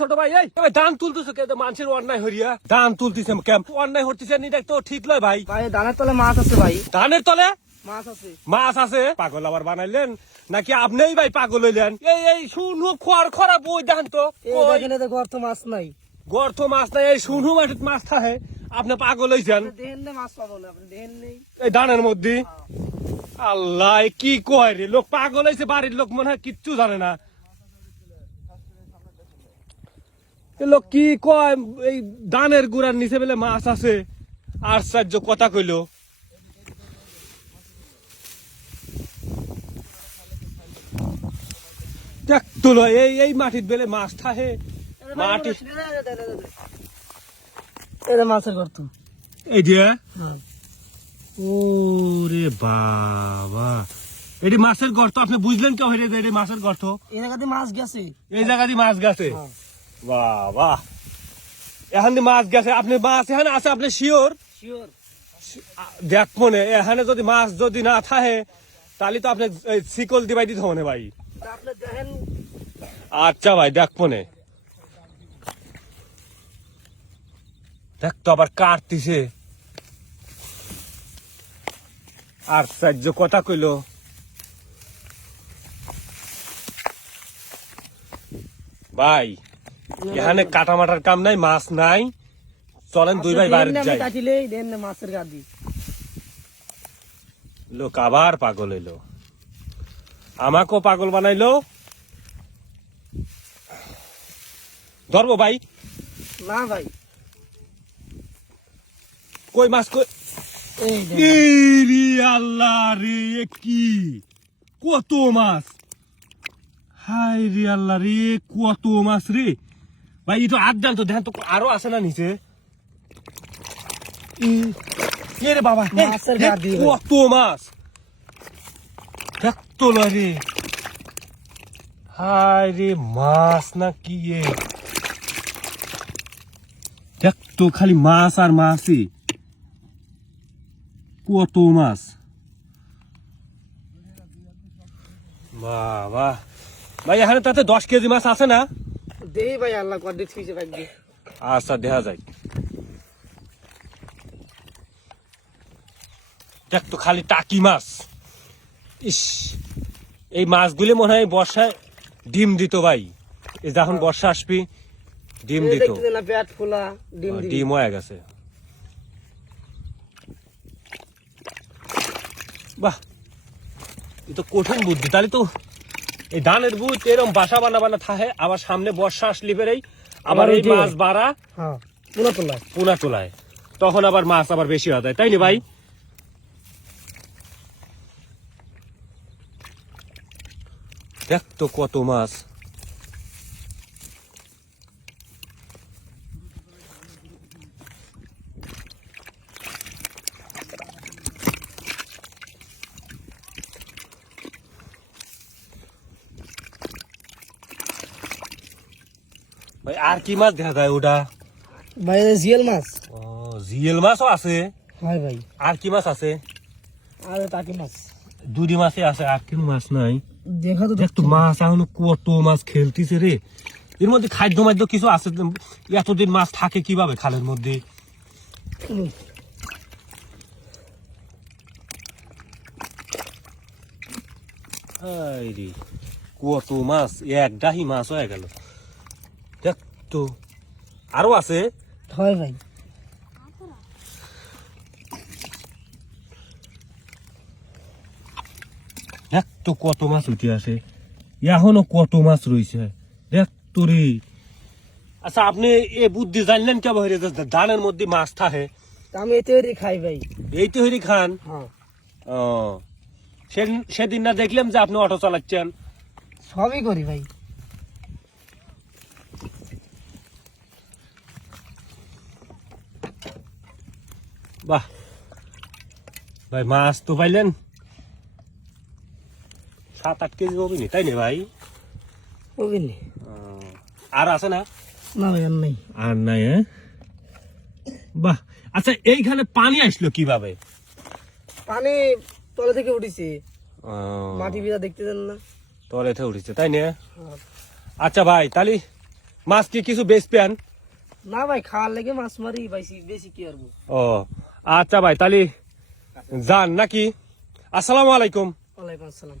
ছোট ভাই এই ভাই ধান তুলতেছে কে মানুষের অন্যায় হরিয়া ধান তুলতেছে ক্যাম্প অন্যায় হতেছে নি দেখ তো ঠিক নয় ভাই ভাই ধানের তলে মাছ আছে ভাই ধানের তলে মাছ আছে মাছ আছে পাগল আবার বানাইলেন নাকি আপনিই ভাই পাগল হইলেন এই শুনু খোয়ার খরা বই ধান তো এখানে তো গর্ত মাছ নাই গর্ত মাছ নাই এই শুনু মাটিত মাছ থাকে আপনি পাগল হইছেন দেখেন না মাছ পাবো না আপনি দেখেন নেই এই ধানের মধ্যে আল্লাহ কি কয় রে লোক পাগল হয়েছে বাড়ির লোক মনে হয় কিচ্ছু জানে না লোক কি কয় এই ধানের গুড়ার নিচে বেলে মাছ আছে আশ্চর্য কথা কইল দেখ তোলো এই মাটির বেলে মাছ থাকে মাটি এটা মাছের গর্ত এই দিয়ে ওরে বাবা এটি মাছের গর্ত আপনি বুঝলেন কেউ হেরে এটি মাছের গর্ত এই জায়গাতে মাছ গেছে এই জায়গা দিয়ে মাছ গেছে বাবা এখান দিয়ে মাছ গেছে আপনি মাছ এখানে আছে আপনি শিওর শিওর দেখ মনে এখানে যদি মাছ যদি না থাকে তাহলে তো আপনি শিকল দিবাই দিতে হবে ভাই আপনি দেখেন আচ্ছা ভাই দেখ মনে দেখ তো আবার কাটতিছে আশ্চর্য কথা কইল ভাই এখানে কাটামাটার কাম নাই মাছ নাই চলেন দুই ভাই বাড়ি যাই কাটিলেই দেন না মাছের গাদি লোক আবার পাগল হইলো আমাকেও পাগল বানাইলো ধরবো ভাই না ভাই কই মাছ কই এই রে আল্লাহ রে কি কত মাছ হাই রে আল্লাহ রে কত মাছ রে ভাই এটা আট জান তো দেখেন তো আরো আছে না নিচে রে বাবা মাছের গাদি কত মাছ দেখ তো রে হাই রে মাছ না কি দেখ তো খালি মাছ আর মাছই কত মাছ বাবা ভাই এখানে তাতে 10 কেজি মাছ আছে না দেই ভাই আল্লাহ কর দেখছি ভাই আচ্ছা দেখা যায় দেখ তো খালি টাকি মাছ ইস এই মাছগুলি মনে হয় বর্ষায় ডিম দিত ভাই এই যখন বর্ষা আসবি ডিম দিত দেখতে না পেট খোলা ডিম দিবি ডিম হয়ে গেছে বাহ এ তো কঠিন বুদ্ধি তাহলে তো এই ধানের বুধ এরকম বাসা বানা থাকে আবার সামনে বর্ষা আসলে বেড়েই আবার এই মাছ বাড়া হ্যাঁ পোনা তোলায় তখন আবার মাছ আবার বেশি হয়ে যায় তাই না ভাই দেখ তো কত মাছ ভাই আর কি মাছ দেখা যায় ওটা ভাই জিয়েল মাছ ও জিয়েল মাছও আছে হয় ভাই আর কি মাছ আছে আর টাকি মাছ দুটি মাছই আছে আর কোনো মাছ নাই দেখা তো দেখ তো মাছ এখন কত মাছ খেলতেছে রে এর মধ্যে খাদ্য মাদ্য কিছু আছে এতদিন মাছ থাকে কিভাবে খালের মধ্যে কত মাছ এক ডাহি মাছ হয়ে গেল দেখ তো আরো আছে হয় ভাই দেখ তো কত মাছ উঠে আসে এখনো কত মাছ রয়েছে দেখ তো রে আচ্ছা আপনি এ বুদ্ধি জানলেন কেমন হয়ে ধানের মধ্যে মাছ থাকে আমি এতে খাই ভাই এই তো হরি খান হ্যাঁ ও সেদিন না দেখলাম যে আপনি অটো চালাচ্ছেন সবই করি ভাই বাহ ভাই মাছ তো পাইলেন 7-8 কেজি হবে নি তাই না ভাই বুঝলি আর আছে না না ভাই আর নেই আর নাই বাহ আচ্ছা এইখানে পানি আসলো কিভাবে পানি তলে থেকে উঠেছে মাটি ভিজা দেখতে দেন না তলেতে উঠেছে তাই না আচ্ছা ভাই তাহলে মাছ কি কিছু বেশ পেন? না ভাই, খাওয়ার লেগে মাছ মারি পাইছি, বেশি কি করবো। ও আচ্ছা ভাই, তাহলে যান নাকি? আসসালামু আলাইকুম। ওয়ালাইকুম আসসালাম।